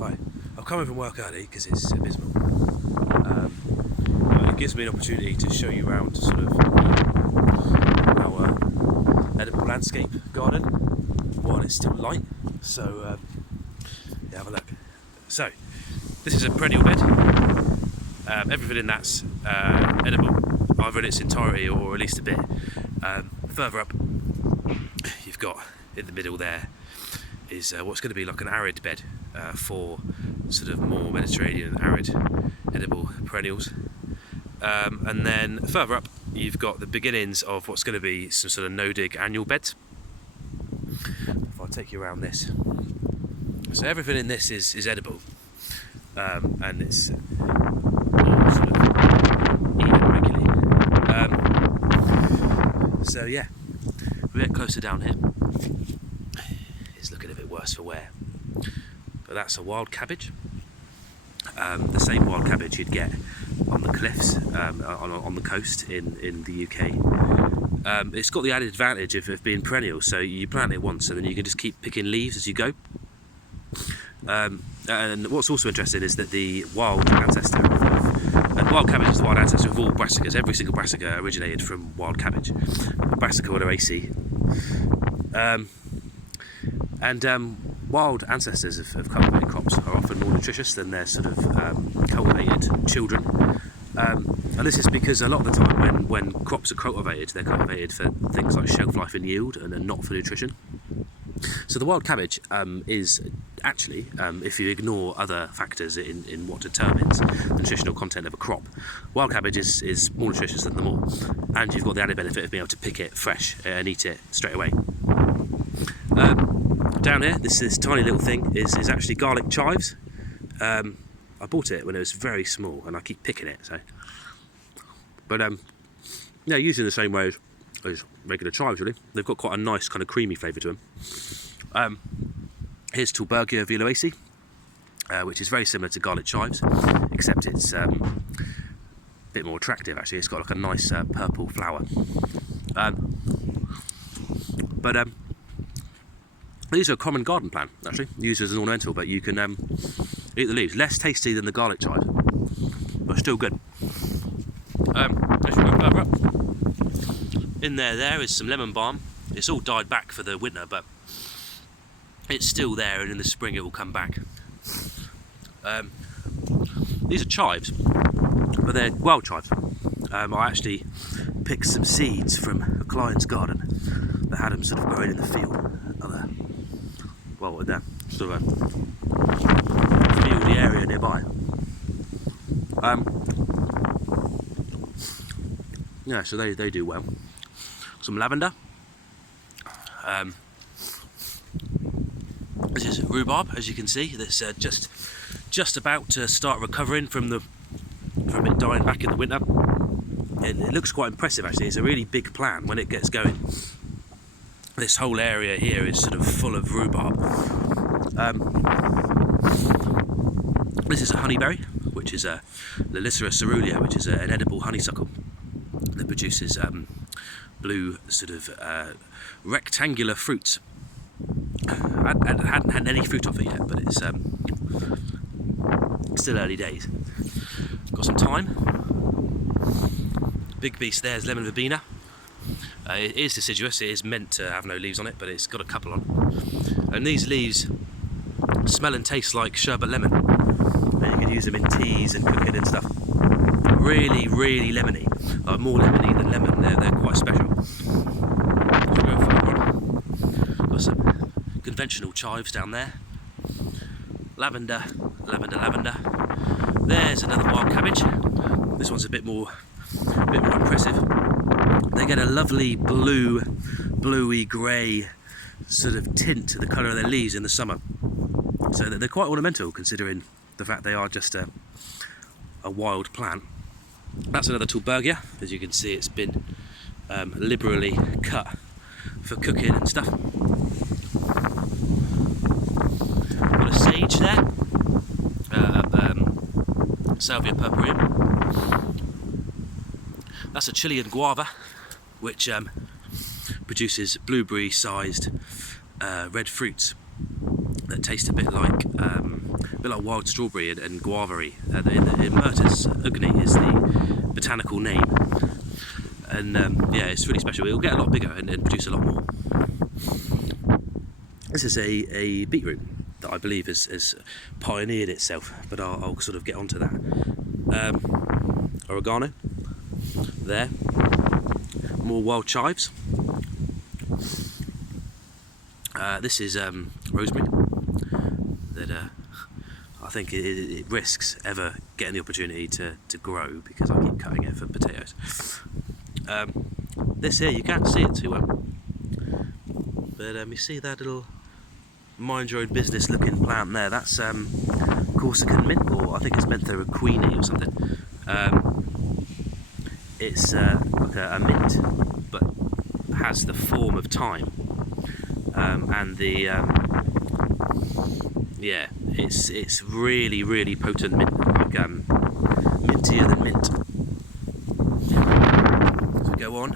Hi, I've come in from work early because it's abysmal. It gives me an opportunity to show you around sort of our edible landscape garden while it's still light. So yeah, have a look. So this is a perennial bed. Everything in that's edible, either in its entirety or at least a bit. Further up, you've got in the middle there is what's going to be like an arid bed for sort of more Mediterranean arid edible perennials. And then further up you've got the beginnings of what's going to be some sort of no-dig annual beds. If I take you around this, so everything in this is edible, and it's all sort of eaten regularly. So yeah, we get closer down here. It's looking a bit worse for wear, but that's a wild cabbage. The same wild cabbage you'd get on the cliffs on the coast in the UK. It's got the added advantage of being perennial, so you plant it once and then you can just keep picking leaves as you go. And what's also interesting is that the wild ancestor, and wild cabbage is the wild ancestor of all brassicas. Every single brassica originated from wild cabbage, Brassica odoacea. Wild ancestors of cultivated crops are often more nutritious than their sort of cultivated children. And this is because a lot of the time when crops are cultivated, they're cultivated for things like shelf life and yield and not for nutrition. So the wild cabbage is actually, if you ignore other factors in what determines the nutritional content of a crop, wild cabbage is more nutritious than them all, and you've got the added benefit of being able to pick it fresh and eat it straight away. Down here, this tiny little thing is actually garlic chives. I bought it when it was very small, and I keep picking it. But yeah, using the same way as regular chives, really. They've got quite a nice kind of creamy flavour to them. Here's Tulbergia violacea, which is very similar to garlic chives, except it's a bit more attractive. Actually, it's got like a nice purple flower. These are a common garden plant, actually, used as an ornamental, but you can eat the leaves. Less tasty than the garlic chive, but still good. As you go further up, in there is some lemon balm. It's all died back for the winter, but it's still there, and in the spring it will come back. These are chives, but they're wild chives. I actually picked some seeds from a client's garden that had them sort of growing in the field. In that sort of a fieldy area nearby. Yeah, so they do well. Some lavender. This is rhubarb, as you can see. That's just about to start recovering from it dying back in the winter. And it looks quite impressive, actually. It's a really big plant when it gets going. This whole area here is sort of full of rhubarb. This is a honeyberry, which is a Lillicera cerulea, which is an edible honeysuckle that produces blue sort of rectangular fruits. I hadn't had any fruit off it yet, but it's still early days. Got some thyme. Big beast there is lemon verbena. It is deciduous, it is meant to have no leaves on it, but it's got a couple on. And these leaves smell and taste like sherbet lemon. And you can use them in teas and cooking and stuff. Really, really lemony. More lemony than lemon, they're quite special. Got some conventional chives down there. Lavender. There's another wild cabbage. This one's a bit more impressive. They get a lovely bluey grey sort of tint to the colour of their leaves in the summer. So they're quite ornamental, considering the fact they are just a wild plant. That's another Tulbergia. As you can see, it's been liberally cut for cooking and stuff. Got a sage there, Salvia purpureum. That's a Chilean guava, which produces blueberry-sized red fruits. that taste a bit like wild strawberry and guava-y. Myrtus ugni is the botanical name, and yeah, it's really special. It'll get a lot bigger and produce a lot more. This is a beetroot that I believe has pioneered itself, but I'll sort of get onto that. Oregano there, more wild chives. This is rosemary that I think it risks ever getting the opportunity to grow because I keep cutting it for potatoes. This here, you can't see it too well, but you see that little mind your own business looking plant there? That's Corsican mint, or I think it's Mentha queenie or something. It's like a mint, but has the form of thyme, and the yeah, it's really potent mint, like mintier than mint. As we go on,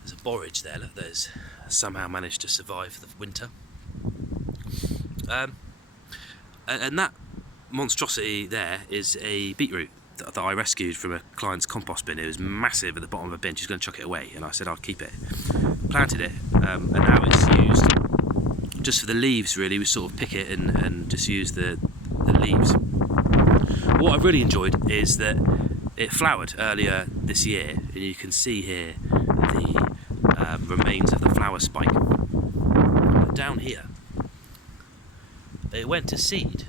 there's a borage there. Look, there's somehow managed to survive the winter. And that monstrosity there is a beetroot that I rescued from a client's compost bin. It was massive at the bottom of a bin. She's going to chuck it away, and I said I'll keep it. Planted it, and now it's used just for the leaves, really. We sort of pick it and just use the leaves. What I've really enjoyed is that it flowered earlier this year, and you can see here the remains of the flower spike. Down here, it went to seed,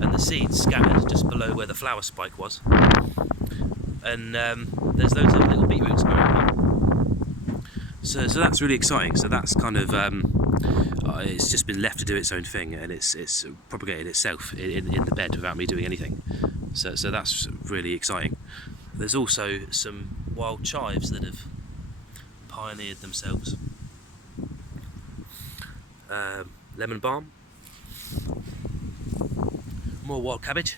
and the seeds scattered just below where the flower spike was, and there's loads of little beetroots growing up. So that's really exciting. So that's kind of it's just been left to do its own thing, and it's propagated itself in the bed without me doing anything. So that's really exciting. There's also some wild chives that have pioneered themselves. Lemon balm. More wild cabbage.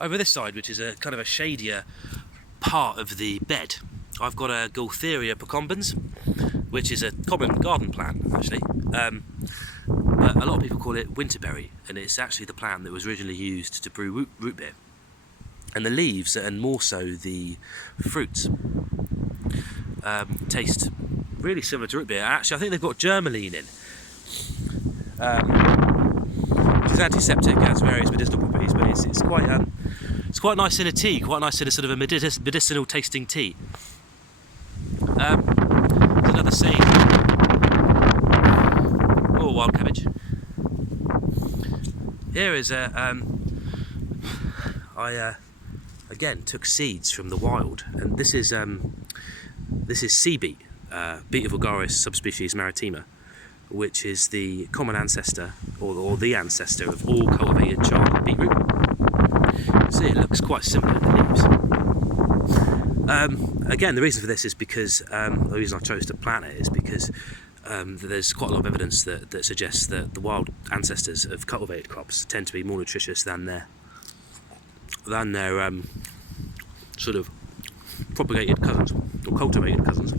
Over this side, which is a kind of a shadier part of the bed, I've got a Gaultheria procumbens, which is a common garden plant, actually. But a lot of people call it winterberry, and it's actually the plant that was originally used to brew root beer. And the leaves, and more so the fruits, taste really similar to root beer. Actually, I think they've got germaline in. It's antiseptic, it has various medicinal properties, but it's quite nice in a tea, quite nice in a sort of a medicinal tasting tea. There's another seed. More wild cabbage. Here is I again took seeds from the wild, and this is sea beet, Beta vulgaris subspecies maritima, which is the common ancestor, or the ancestor of all cultivated chard beetroot. See, it looks quite similar in the leaves. Again, the reason for this is because the reason I chose to plant it is because there's quite a lot of evidence that suggests that the wild ancestors of cultivated crops tend to be more nutritious than their sort of propagated cousins, or cultivated cousins,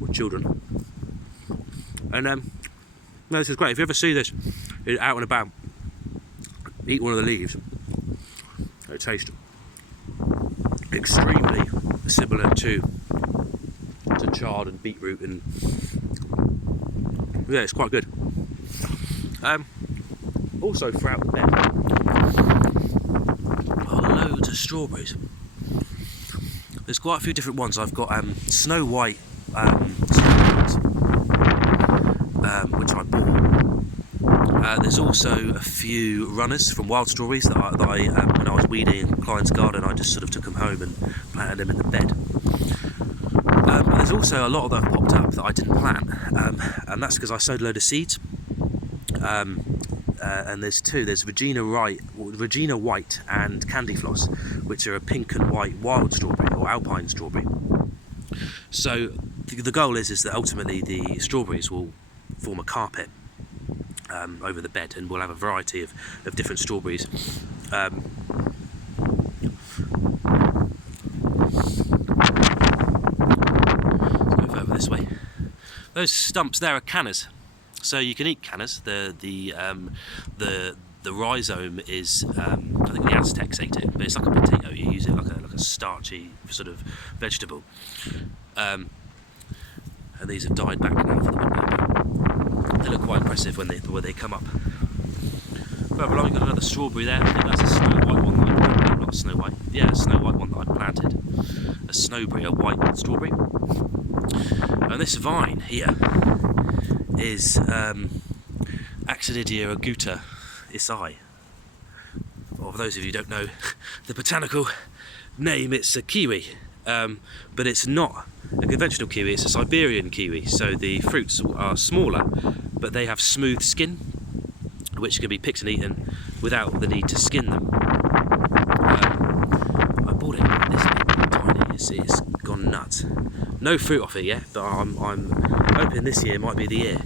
or children. And no, this is great. If you ever see this out and about, eat one of the leaves. It tastes extremely similar to chard and beetroot, and yeah, it's quite good. Also, throughout the bed, loads of strawberries. There's quite a few different ones. I've got snow white strawberries, which I bought. There's also a few runners from wild strawberries that I when I was weeding in a client's garden, I just sort of took them home and planted them in the bed. There's also a lot of them popped up that I didn't plant, and that's because I sowed a load of seeds. And there's two. There's Regina White and Candy Floss, which are a pink and white wild strawberry, or alpine strawberry. So the goal is that ultimately the strawberries will form a carpet over the bed, and we'll have a variety of different strawberries. Let's go further this way. Those stumps there are cannas. So you can eat cannas. The rhizome is, I think the Aztecs ate it, but it's like a potato. You use it like a starchy sort of vegetable. And these have died back now for the winter. They look quite impressive when they come up. Further along, you've got another strawberry there. I think that's a snow white one that I planted. Not a snow white. Yeah, a snow white one that I planted. A snowberry, a white strawberry. And this vine here is Actinidia aguta Isai. Or for those of you who don't know the botanical name, it's a kiwi, but it's not a conventional kiwi, it's a Siberian kiwi. So the fruits are smaller, but they have smooth skin, which can be picked and eaten without the need to skin them. I bought it this big, tiny, it's gone nuts. No fruit off it yet, but I'm hoping this year might be the year.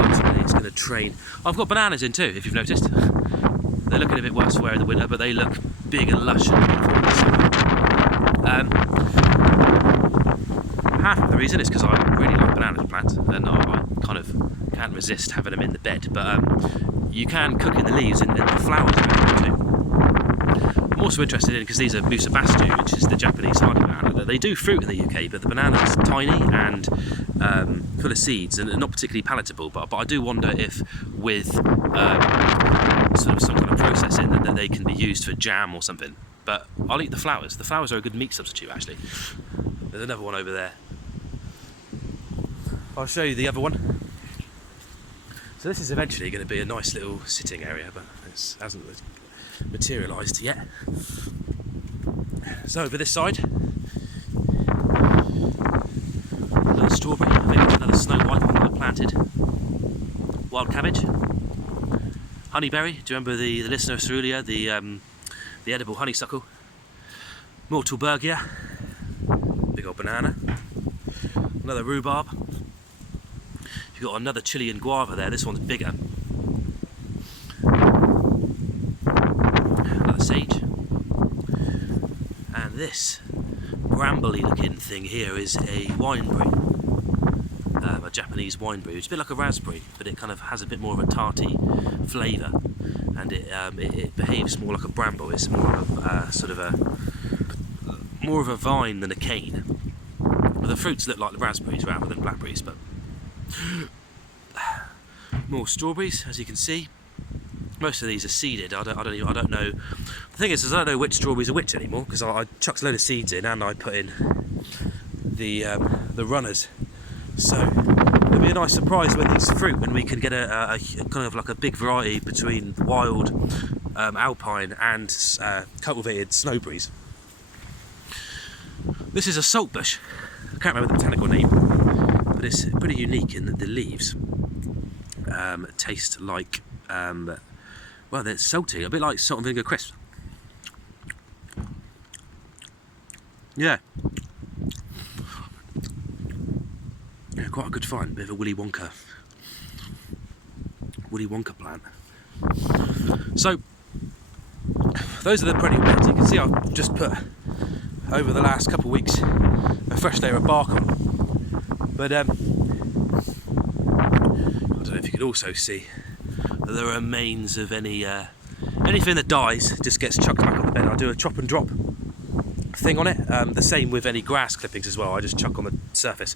Ultimately, it's going to train. I've got bananas in too, if you've noticed. They're looking a bit worse for wear in the winter, but they look big and lush and beautiful in the summer. Half of the reason is because I really like banana plants, and I kind of can't resist having them in the bed. But you can cook in the leaves and the flowers are good too. I'm also interested in, because these are Musabastu, which is the Japanese hardy banana. They do fruit in the UK, but the banana's tiny and full of seeds and not particularly palatable. But I do wonder if with sort of some kind of processing that they can be used for jam or something. But I'll eat the flowers. The flowers are a good meat substitute, actually. There's another one over there. I'll show you the other one. So this is eventually going to be a nice little sitting area, but it hasn't materialised yet. So over this side, another strawberry. I think it's another snow white one that I planted. Wild cabbage. Honeyberry. Do you remember the listener cerulean, the edible honeysuckle? Mortalbergia. Big old banana. Another rhubarb. You've got another Chilean guava there. This one's bigger. Another sage. And this brambly looking thing here is a wineberry. A Japanese wineberry. It's a bit like a raspberry, but it kind of has a bit more of a tarty flavour, and it behaves more like a bramble. It's more of a vine than a cane. But the fruits look like the raspberries rather than blackberries. But more strawberries, as you can see. Most of these are seeded. I don't know. The thing is I don't know which strawberries are which anymore, because I chucked a load of seeds in and I put in the runners. So it'll be a nice surprise when these fruit, when we can get a kind of like a big variety between wild alpine and cultivated snowberries. This is a saltbush. I can't remember the botanical name, but it's pretty unique in that the leaves taste like, well, they're salty, a bit like salt and vinegar crisps. Yeah. Yeah, quite a good find, bit of a Willy Wonka plant. So, those are the perennial beds. You can see I've just put, over the last couple of weeks, a fresh layer of bark on. But I don't know if you can also see that the remains of anything that dies just gets chucked back on the bed. I do a chop and drop thing on it. The same with any grass clippings as well. I just chuck on the surface.